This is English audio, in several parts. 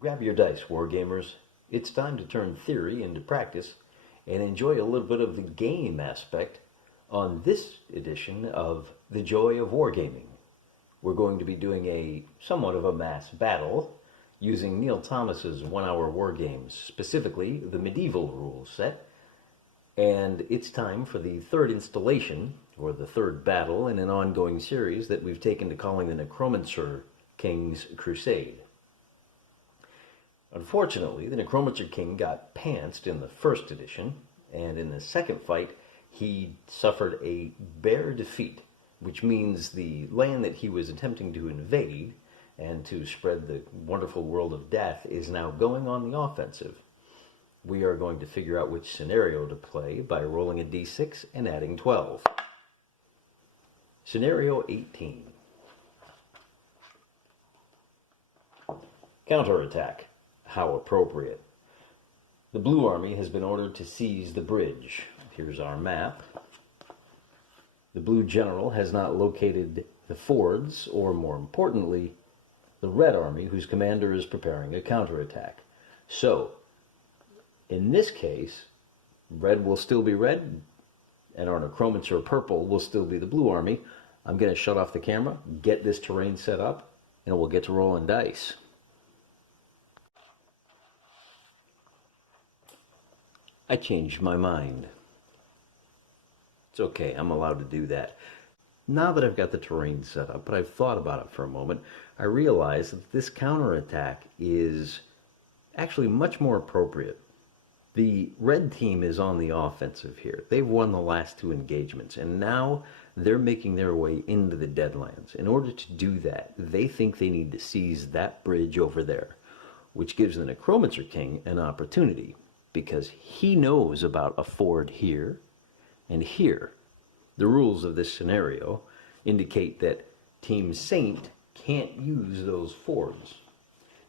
Grab your dice, Wargamers. It's time to turn theory into practice and enjoy a little bit of the game aspect on this edition of The Joy of Wargaming. We're going to be doing a somewhat of a mass battle using Neil Thomas's 1 Hour Wargames, specifically the medieval rules set. And it's time for the third installation, or the third battle in an ongoing series that we've taken to calling the Necromancer King's Crusade. Unfortunately, the Necromancer King got pantsed in the first edition, and in the second fight, he suffered a bare defeat, which means the land that he was attempting to invade and to spread the wonderful world of death is now going on the offensive. We are going to figure out which scenario to play by rolling a d6 and adding 12. Scenario 18. Counterattack. How appropriate. The blue army has been ordered to seize the bridge. Here's our map. The blue general has not located the fords, or more importantly, the red army whose commander is preparing a counterattack. So, in this case, red will still be red, and our Necromancer purple will still be the blue army. I'm going to shut off the camera, get this terrain set up, and we'll get to rolling dice. I changed my mind. It's okay, I'm allowed to do that. Now that I've got the terrain set up, but I've thought about it for a moment, I realize that this counterattack is actually much more appropriate. The red team is on the offensive here. They've won the last two engagements, and now they're making their way into the deadlands. In order to do that, they think they need to seize that bridge over there, which gives the Necromancer King an opportunity, because he knows about a ford here and here. The rules of this scenario indicate that Team Saint can't use those fords.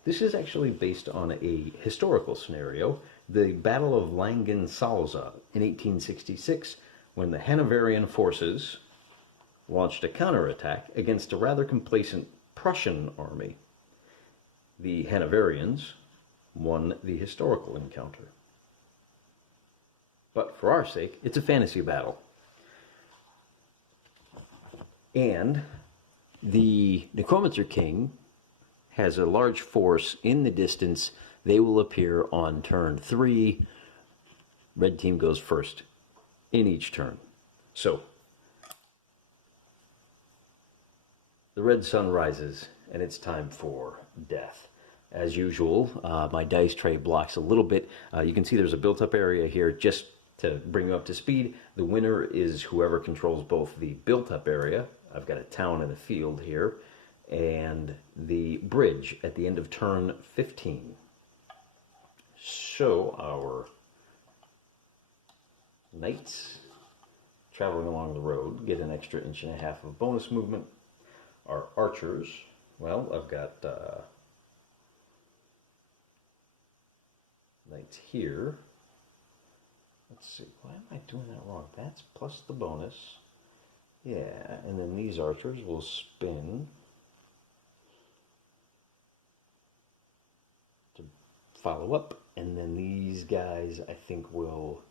This is actually based on a historical scenario, the Battle of Langensalza in 1866, when the Hanoverian forces launched a counterattack against a rather complacent Prussian army. The Hanoverians won the historical encounter. But for our sake, it's a fantasy battle. And the Necromancer King has a large force in the distance. They will appear on turn 3. Red team goes first in each turn. So, the red sun rises, and it's time for death. As usual, my dice tray blocks a little bit. You can see there's a built-up area here. Just to bring you up to speed, the winner is whoever controls both the built-up area. I've got a town and a field here, and the bridge at the end of turn 15. So our knights traveling along the road get an extra 1.5 inches of bonus movement. Our archers, well, I've got knights here. Let's see, why am I doing that wrong? That's plus the bonus. Yeah, and then these archers will spin to follow up, and then these guys I think will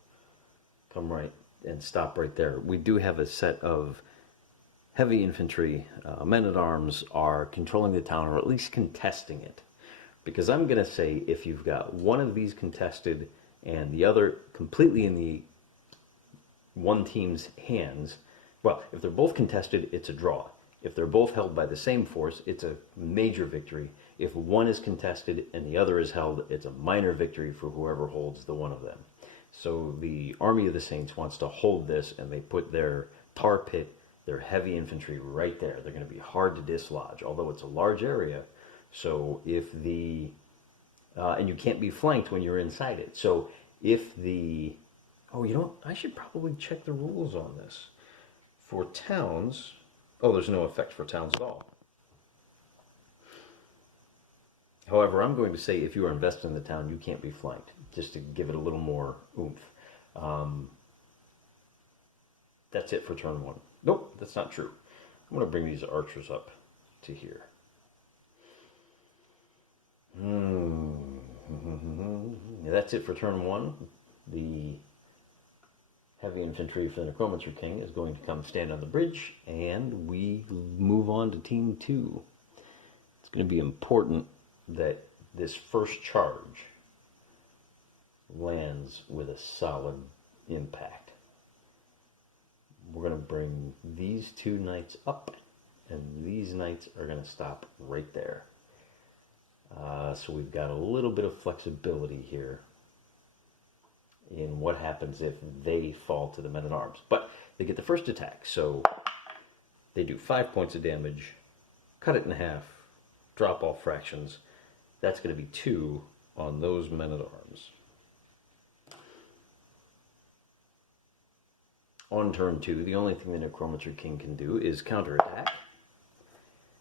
come right and stop right there. We do have a set of heavy infantry. Men-at-arms are controlling the town, or at least contesting it. Because I'm going to say if you've got one of these contested and the other completely in the one team's hands, well, if they're both contested, it's a draw. If they're both held by the same force, it's a major victory. If one is contested and the other is held, it's a minor victory for whoever holds the one of them. So the Army of the Saints wants to hold this, and they put their tar pit, their heavy infantry right there. They're going to be hard to dislodge, although it's a large area. So if the and you can't be flanked when you're inside it. So if the, oh, you know, I should probably check the rules on this. For towns, oh, there's no effect for towns at all. However, I'm going to say if you are invested in the town, you can't be flanked, just to give it a little more oomph. That's it for turn 1. Nope, that's not true. I'm going to bring these archers up to here. That's it for turn one. The heavy infantry for the Necromancer King is going to come stand on the bridge, and we move on to team two. It's going to be important that this first charge lands with a solid impact. We're going to bring these two knights up, and these knights are going to stop right there. So we've got a little bit of flexibility here in what happens if they fall to the men-at-arms. But they get the first attack, so they do 5 points of damage, cut it in half, drop all fractions. That's going to be 2 on those men-at-arms. On turn 2, the only thing the Necromancer King can do is counterattack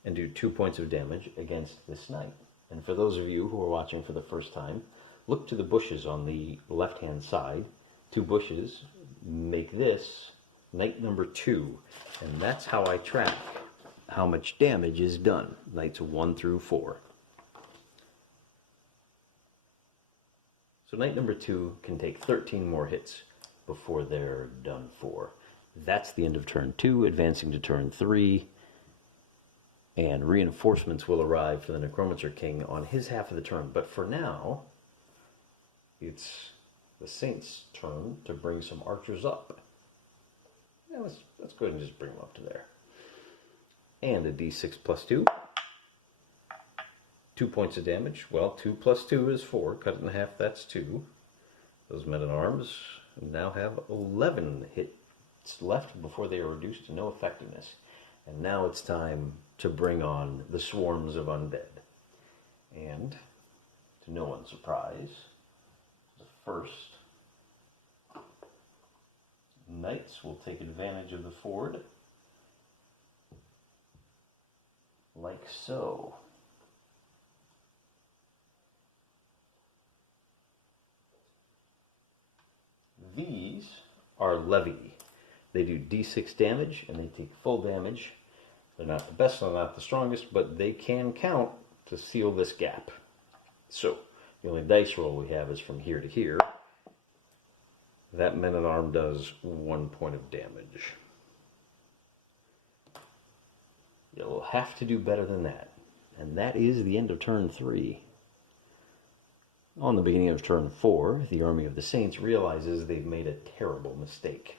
and do 2 points of damage against this knight. And for those of you who are watching for the first time, look to the bushes on the left-hand side. 2 bushes make this knight number 2. And that's how I track how much damage is done. Knights 1 through 4. So knight number 2 can take 13 more hits before they're done for. That's the end of turn 2, advancing to turn 3. And reinforcements will arrive for the Necromancer King on his half of the turn. But for now, it's the Saint's turn to bring some archers up. Yeah, let's go ahead and just bring them up to there. And a d6 plus 2. 2 points of damage. Well, 2 plus 2 is 4. Cut it in half, that's 2. Those men-at-arms now have 11 hits left before they are reduced to no effectiveness. And now it's time to bring on the swarms of undead. And, to no one's surprise, the first knights will take advantage of the ford, like so. These are levy. They do d6 damage, and they take full damage. They're not the best, they're not the strongest, but they can count to seal this gap. So, the only dice roll we have is from here to here. That men-at-arm does 1 point of damage. You'll have to do better than that. And that is the end of turn 3. On the beginning of turn 4, the army of the Saints realizes they've made a terrible mistake.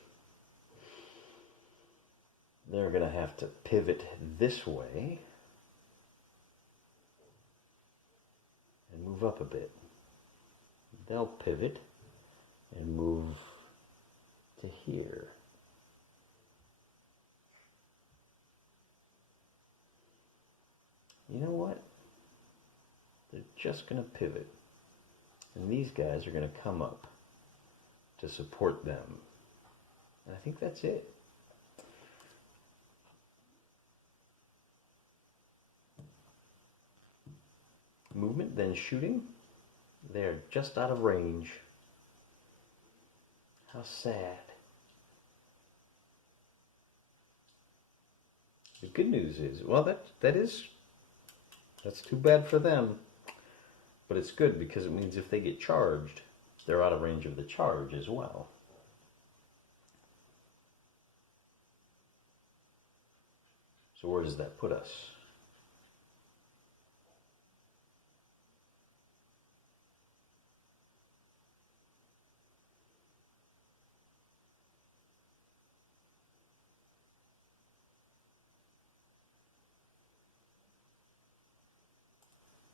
They're going to have to pivot this way and move up a bit. They'll pivot and move to here. You know what? They're just going to pivot. And these guys are going to come up to support them. And I think that's it. Movement, then shooting. They're just out of range. How sad. The good news is, well, that's too bad for them. But it's good because it means if they get charged, they're out of range of the charge as well. So where does that put us?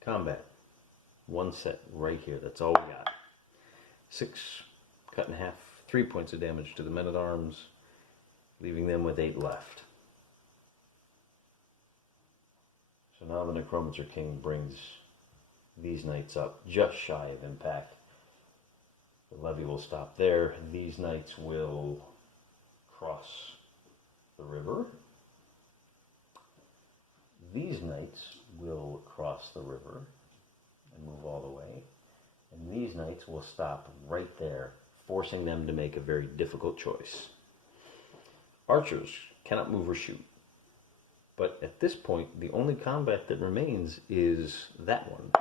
Combat. 1 set right here. That's all we got. 6 cut in half. 3 points of damage to the men-at-arms, leaving them with 8 left. So now the Necromancer King brings these knights up just shy of impact. The levy will stop there. These knights will cross the river. These knights will cross the river and move all the way. And these knights will stop right there, forcing them to make a very difficult choice. Archers cannot move or shoot. But at this point, the only combat that remains is that one.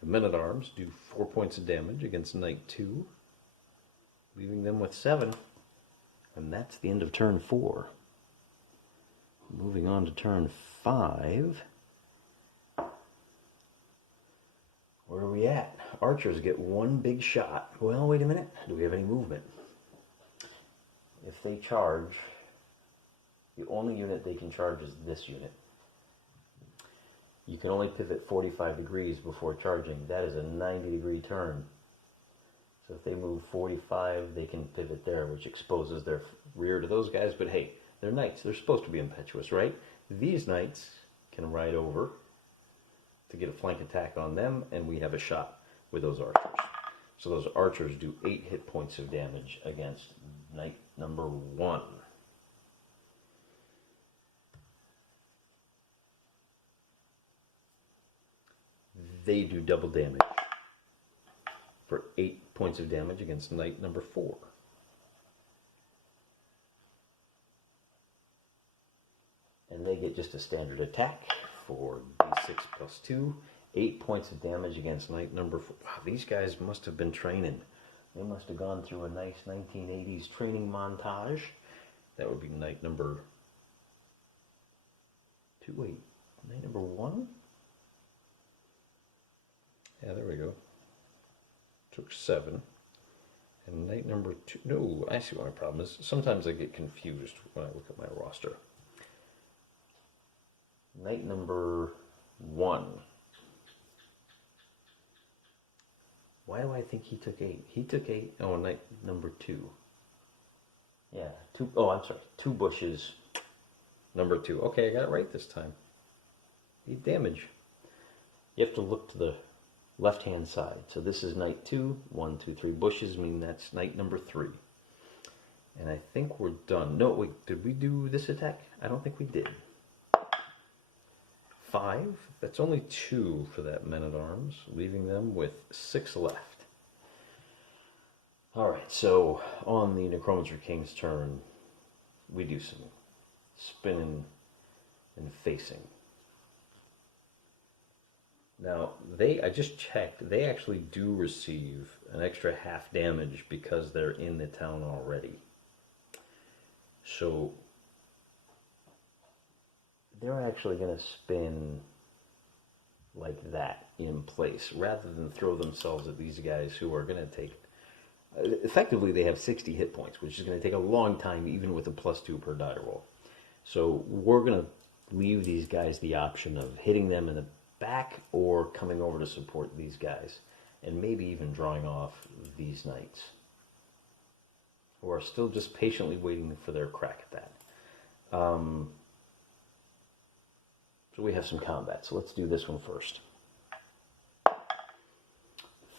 The men-at-arms do 4 points of damage against Knight 2, leaving them with 7. And that's the end of turn 4. Moving on to turn 5. Where are we at? Archers get 1 big shot. Well, wait a minute. Do we have any movement? If they charge, the only unit they can charge is this unit. You can only pivot 45 degrees before charging. That is a 90-degree turn. So if they move 45, they can pivot there, which exposes their rear to those guys. But hey, they're knights. They're supposed to be impetuous, right? These knights can ride over to get a flank attack on them, and we have a shot with those archers. So those archers do 8 hit points of damage against knight number 1. They do double damage for 8 points of damage against knight number 4. And they get just a standard attack for d6 plus 2, 8 points of damage against knight number 4. Wow, these guys must have been training. They must have gone through a nice 1980s training montage. That would be knight number 2. Wait, knight number 1? Yeah, there we go. Took 7. And knight number 2. No, I see what my problem is. Sometimes I get confused when I look at my roster. Knight number 1. Why do I think he took 8? He took 8. Oh, knight number 2. Yeah, 2. Oh, I'm sorry. 2 bushes. Number 2. Okay, I got it right this time. 8 damage. You have to look to the left-hand side. So this is knight 2. 1, 2, 3 bushes mean that's knight number 3. And I think we're done. No, wait. Did we do this attack? I don't think we did. 5. That's only 2 for that men-at-arms, leaving them with 6 left. Alright, so on the Necromancer King's turn, we do some spinning and facing. Now, I just checked, they actually do receive an extra half damage because they're in the town already. So they're actually going to spin like that in place rather than throw themselves at these guys who are going to take, effectively they have 60 hit points, which is going to take a long time even with a +2 per die roll. So we're going to leave these guys the option of hitting them in the back or coming over to support these guys, and maybe even drawing off these knights who are still just patiently waiting for their crack at that. So we have some combat, so let's do this one first.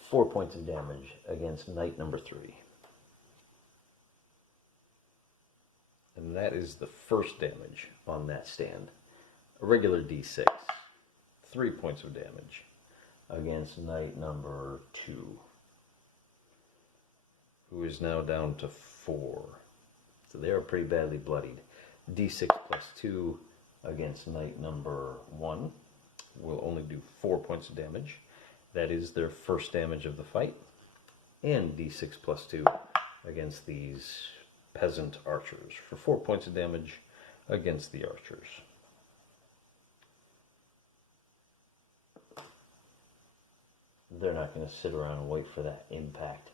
4 points of damage against knight number 3. And that is the first damage on that stand. A regular d6. 3 points of damage against knight number 2, who is now down to 4. So they are pretty badly bloodied. d6 plus 2 against knight number 1 will only do 4 points of damage. That is their first damage of the fight. And d6 plus 2 against these peasant archers for 4 points of damage against the archers. They're not going to sit around and wait for that impact.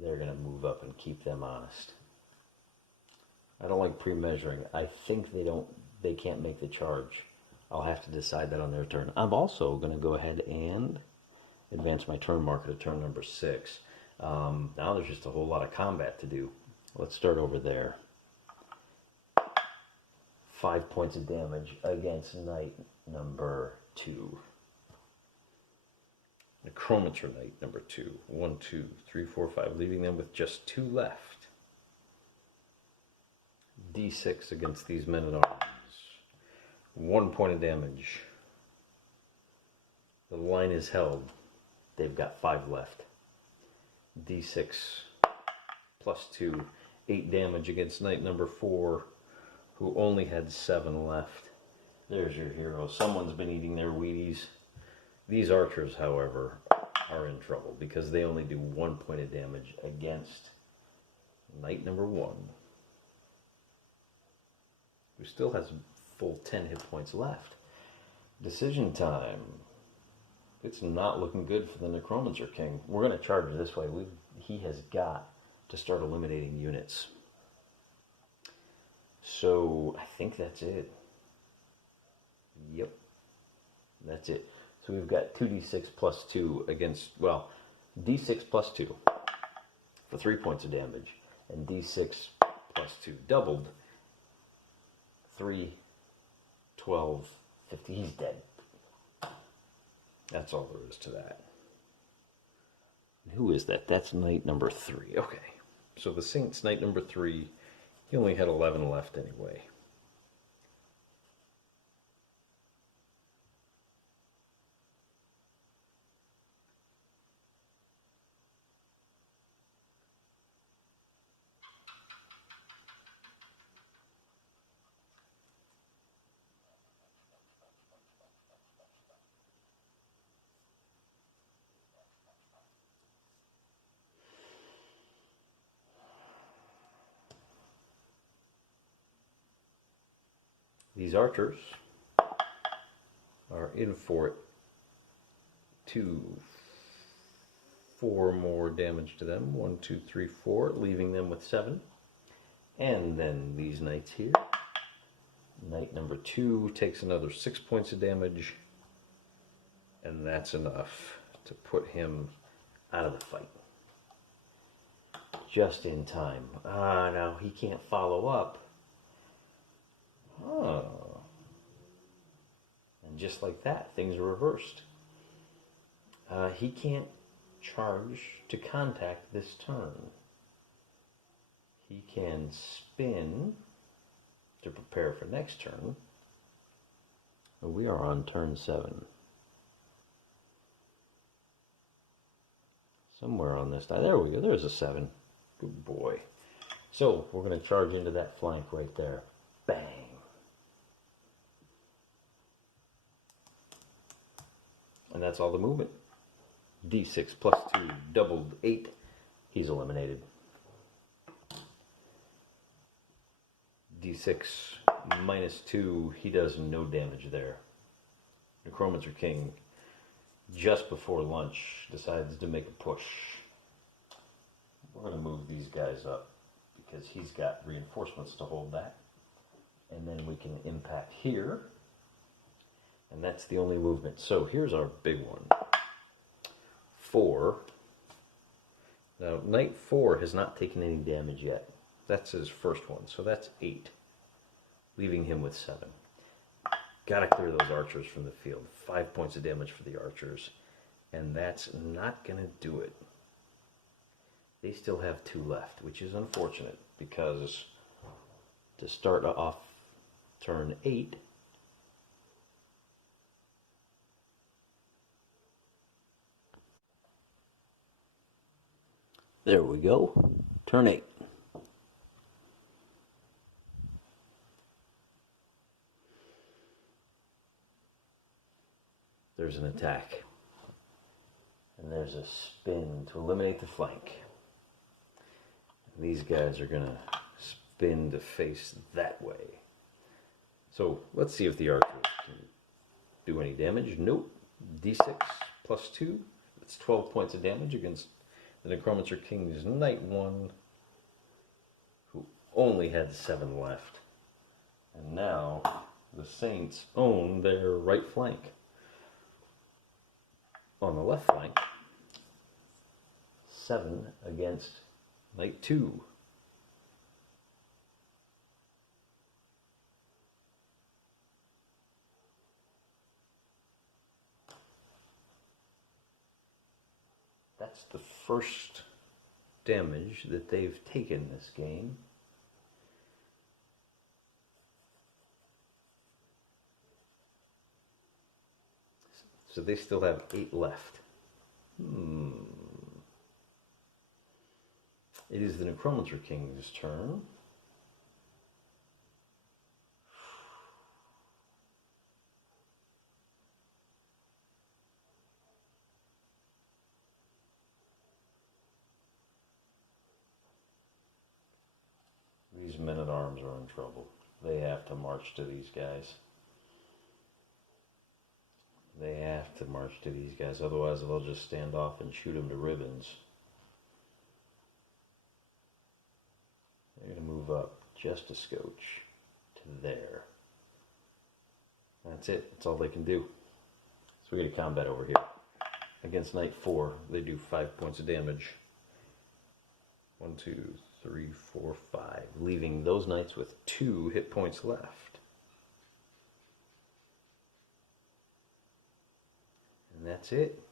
They're going to move up and keep them honest. I don't like pre-measuring. I think they can't make the charge. I'll have to decide that on their turn. I'm also going to go ahead and advance my turn marker to turn number 6. Now there's just a whole lot of combat to do. Let's start over there. 5 points of damage against knight number 2. Necromancer Knight number 2. 1, 2, 3, 4, 5, leaving them with just 2 left. d6 against these men-at-arms. 1 point of damage. The line is held. They've got 5 left. d6 plus 2. 8 damage against knight number 4, who only had 7 left. There's your hero. Someone's been eating their Wheaties. These archers, however, are in trouble because they only do 1 point of damage against knight number 1, who still has full 10 hit points left. Decision time. It's not looking good for the Necromancer King. We're going to charge this way. He has got to start eliminating units. So I think that's it. Yep, that's it. So we've got 2d6 plus 2 against, well, d6 plus 2 for 3 points of damage, and d6 plus 2 doubled. 3, 12, 50. He's dead. That's all there is to that. And who is that? That's knight number 3. Okay. So the Saint's knight number 3, he only had 11 left anyway. These archers are in for it. 2, 4 more damage to them. 1, 2, 3, 4, leaving them with 7. And then these knights here. Knight number 2 takes another 6 points of damage, and that's enough to put him out of the fight. Just in time. Ah, now he can't follow up. Oh. And just like that, things are reversed. He can't charge to contact this turn. He can spin to prepare for next turn. We are on turn 7. Somewhere on this die. There we go. There's a 7. Good boy. So we're going to charge into that flank right there. Bang. And that's all the movement. D6 plus 2 doubled 8. He's eliminated. D6 minus 2. He does no damage there. Necromancer King, just before lunch, decides to make a push. We're going to move these guys up because he's got reinforcements to hold that. And then we can impact here. And that's the only movement. So here's our big one. 4. Now, knight 4 has not taken any damage yet. That's his first one. So that's 8. Leaving him with 7. Gotta clear those archers from the field. 5 points of damage for the archers. And that's not gonna do it. They still have 2 left, which is unfortunate because to start off turn 8, there we go. Turn 8. There's an attack. And there's a spin to eliminate the flank. And these guys are going to spin to face that way. So let's see if the archers can do any damage. Nope. D6 plus 2. That's 12 points of damage against the Necromancer King's Knight 1, who only had 7 left. And now the Saints own their right flank. On the left flank, 7 against Knight 2. That's the first damage that they've taken this game. So they still have 8 left. It is the Necromancer King's turn. These men-at-arms are in trouble. They have to march to these guys. They have to march to these guys, otherwise they'll just stand off and shoot them to ribbons. They're going to move up just a scotch to there. That's it. That's all they can do. So we get a combat over here. Against Knight 4, they do 5 points of damage. 1, 2, 3, 4, 5, leaving those knights with 2 hit points left. And that's it.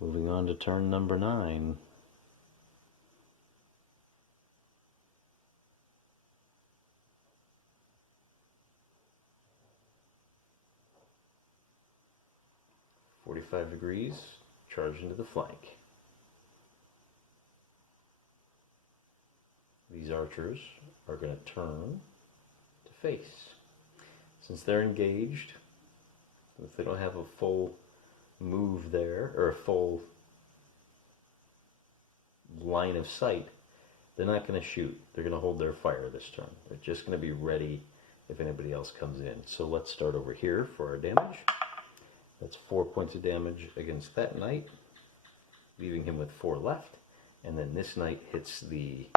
Moving on to turn number 9. "45 degrees, charge into the flank." These archers are going to turn to face. Since they're engaged, if they don't have a full move there, or a full line of sight, they're not going to shoot. They're going to hold their fire this turn. They're just going to be ready if anybody else comes in. So let's start over here for our damage. That's 4 points of damage against that knight, leaving him with 4 left. And then this knight hits the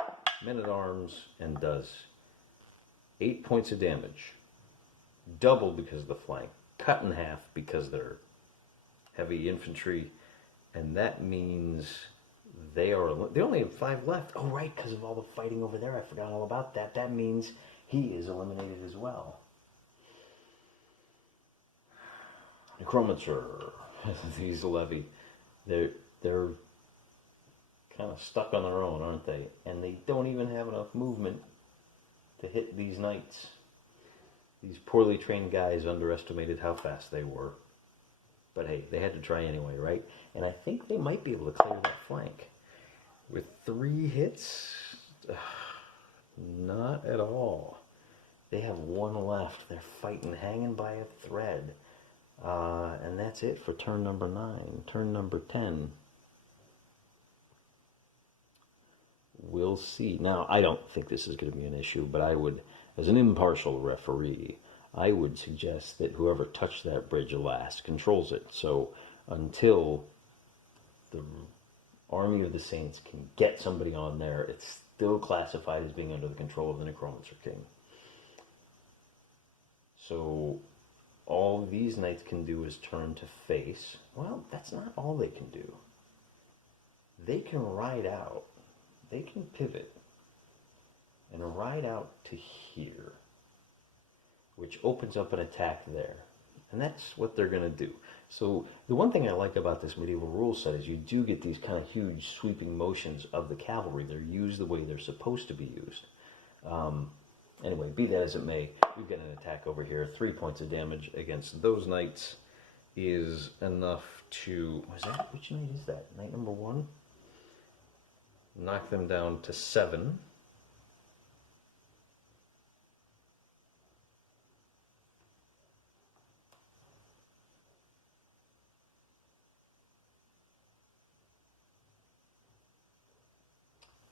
men-at-arms and does 8 points of damage. Double because of the flank. Cut in half because they're heavy infantry. And that means they only have 5 left. Oh, right, because of all the fighting over there. I forgot all about that. That means he is eliminated as well. Necromancer. These levy. They're kind of stuck on their own, aren't they? And they don't even have enough movement to hit these knights. These poorly trained guys underestimated how fast they were. But hey, they had to try anyway, right? And I think they might be able to clear that flank. With 3 hits? Not at all. They have 1 left. They're fighting, hanging by a thread. And that's it for turn number 9. Turn number 10. We'll see. Now, I don't think this is going to be an issue, but I would, as an impartial referee, I would suggest that whoever touched that bridge last controls it. So until the Army of the Saints can get somebody on there, it's still classified as being under the control of the Necromancer King. So all these knights can do is turn to face. Well, that's not all they can do. They can ride out. They can pivot and ride out to here, which opens up an attack there. And that's what they're going to do. So the one thing I like about this medieval rule set is you do get these kind of huge sweeping motions of the cavalry. They're used the way they're supposed to be used. Anyway, be that as it may, we've got an attack over here. 3 points of damage against those knights is enough to... Which knight is that? Knight number 1? Knock them down to 7.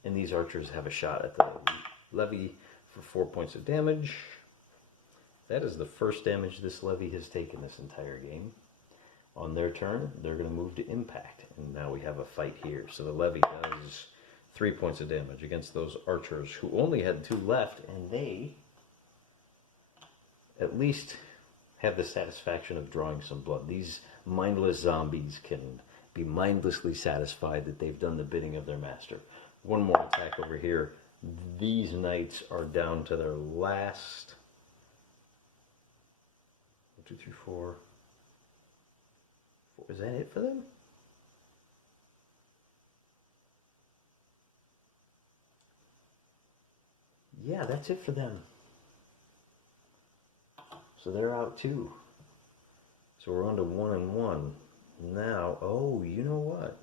And these archers have a shot at the levy for 4 points of damage. That is the first damage this levy has taken this entire game. On their turn, they're going to move to impact. And now we have a fight here. So the levy does 3 points of damage against those archers who only had 2 left, and they at least have the satisfaction of drawing some blood. These mindless zombies can be mindlessly satisfied that they've done the bidding of their master. One more attack over here. These knights are down to their last 1, 2, 3, 4. Is that it for them? Yeah, that's it for them. So they're out too. So we're on to 1 and 1. Now, oh, you know what?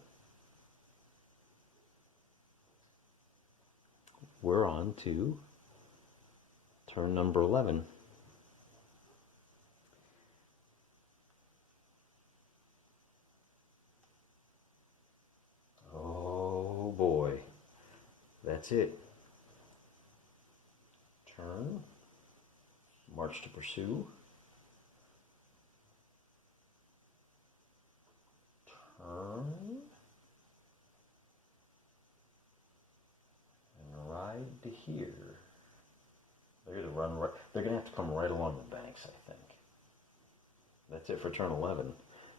We're on to turn number 11. Oh boy, that's it. Turn. March to pursue. Turn. And ride to here. They're going to run right. They're going to have to come right along the banks, I think. That's it for turn 11.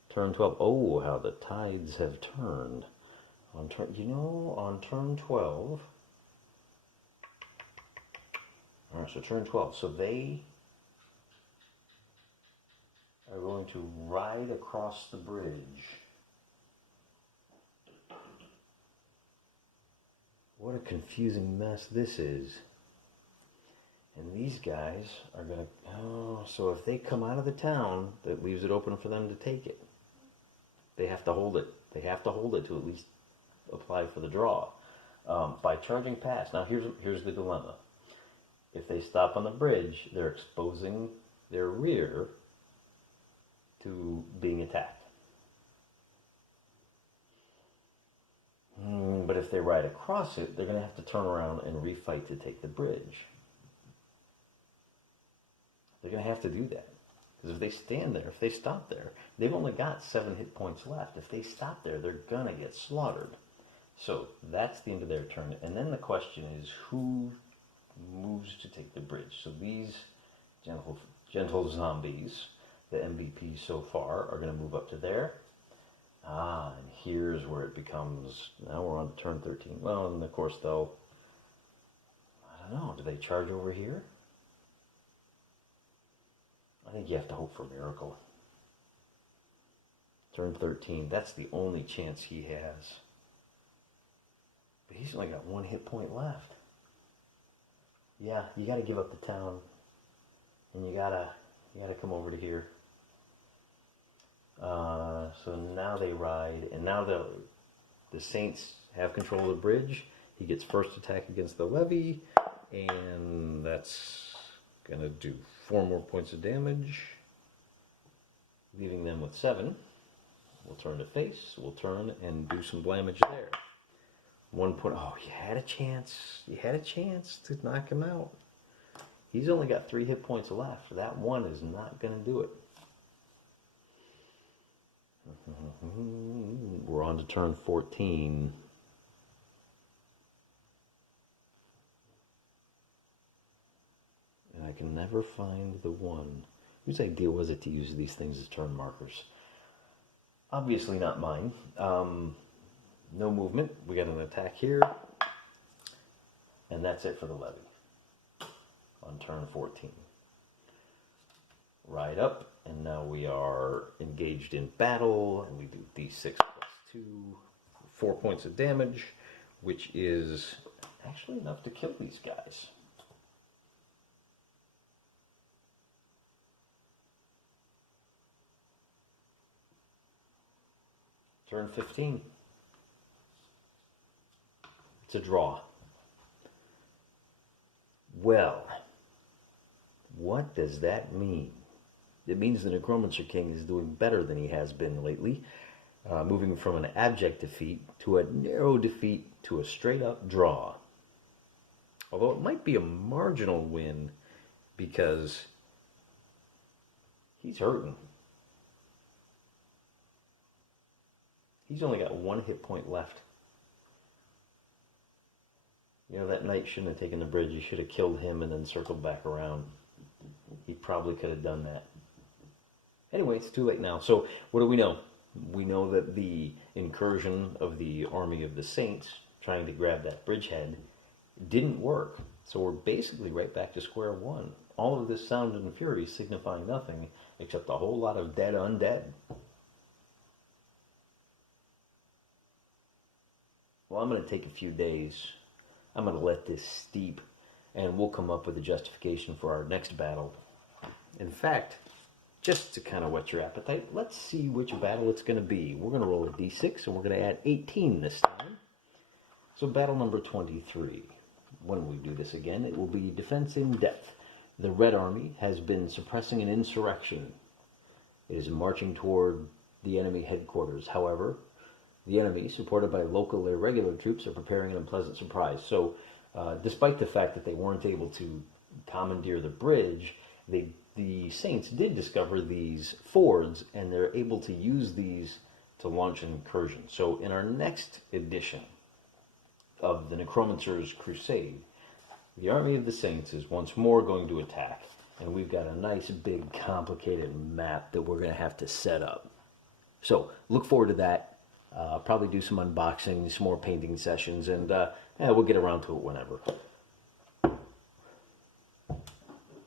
Turn 12. Oh, how the tides have turned. On turn 12. All right, so turn 12. So they are going to ride across the bridge. What a confusing mess this is. And these guys are going to... Oh, so if they come out of the town, that leaves it open for them to take it. They have to hold it. They have to hold it to at least apply for the draw. By charging past. Now here's the dilemma. If they stop on the bridge, they're exposing their rear to being attacked. But if they ride across it, they're going to have to turn around and refight to take the bridge. They're going to have to do that. Because if they stand there, if they stop there, they've only got 7 hit points left. If they stop there, they're going to get slaughtered. So that's the end of their turn. And then the question is, who moves to take the bridge? So these gentle zombies, the MVPs so far, are going to move up to there. And here's where it becomes, now we're on turn 13. Well, and of course they'll, I don't know, do they charge over here? I think you have to hope for a miracle. Turn 13, that's the only chance he has. But he's only got 1 hit point left. Yeah, you got to give up the town, and you gotta come over to here. So now they ride, and now the Saints have control of the bridge. He gets first attack against the levy, and that's gonna do 4 more points of damage, leaving them with 7. We'll turn to face. We'll turn and do some damage there. 1 point. Oh, you had a chance. You had a chance to knock him out. He's only got 3 hit points left. That one is not going to do it. We're on to turn 14. And I can never find the one. Whose idea was it to use these things as turn markers? Obviously not mine. No movement. We got an attack here. And that's it for the levy. On turn 14. Ride up, and now we are engaged in battle, and we do d6 plus 2, 4 points of damage, which is actually enough to kill these guys. Turn 15. It's a draw. Well, what does that mean? It means the Necromancer King is doing better than he has been lately, moving from an abject defeat to a narrow defeat to a straight-up draw. Although it might be a marginal win because he's hurting. He's only got 1 hit point left. You know, that knight shouldn't have taken the bridge. You should have killed him and then circled back around. He probably could have done that. Anyway, it's too late now. So what do we know? We know that the incursion of the army of the Saints trying to grab that bridgehead didn't work. So we're basically right back to square one. All of this sound and fury signifying nothing except a whole lot of dead undead. Well, I'm going to take a few days. I'm going to let this steep, and we'll come up with a justification for our next battle. In fact, just to kind of whet your appetite, let's see which battle it's going to be. We're going to roll a d6, and we're going to add 18 this time. So battle number 23. When we do this again, it will be defense in depth. The Red Army has been suppressing an insurrection. It is marching toward the enemy headquarters. However, the enemy, supported by local irregular troops, are preparing an unpleasant surprise. So, despite the fact that they weren't able to commandeer the bridge, the Saints did discover these fords, and they're able to use these to launch an incursion. So in our next edition of the Necromancer's Crusade, the army of the Saints is once more going to attack, and we've got a nice big complicated map that we're going to have to set up. So look forward to that. Probably do some unboxing, some more painting sessions, and we'll get around to it whenever.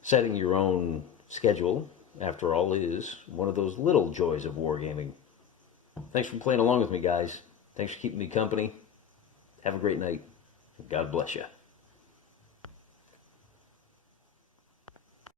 Setting your own schedule, after all, is one of those little joys of wargaming. Thanks for playing along with me, guys. Thanks for keeping me company. Have a great night. God bless you.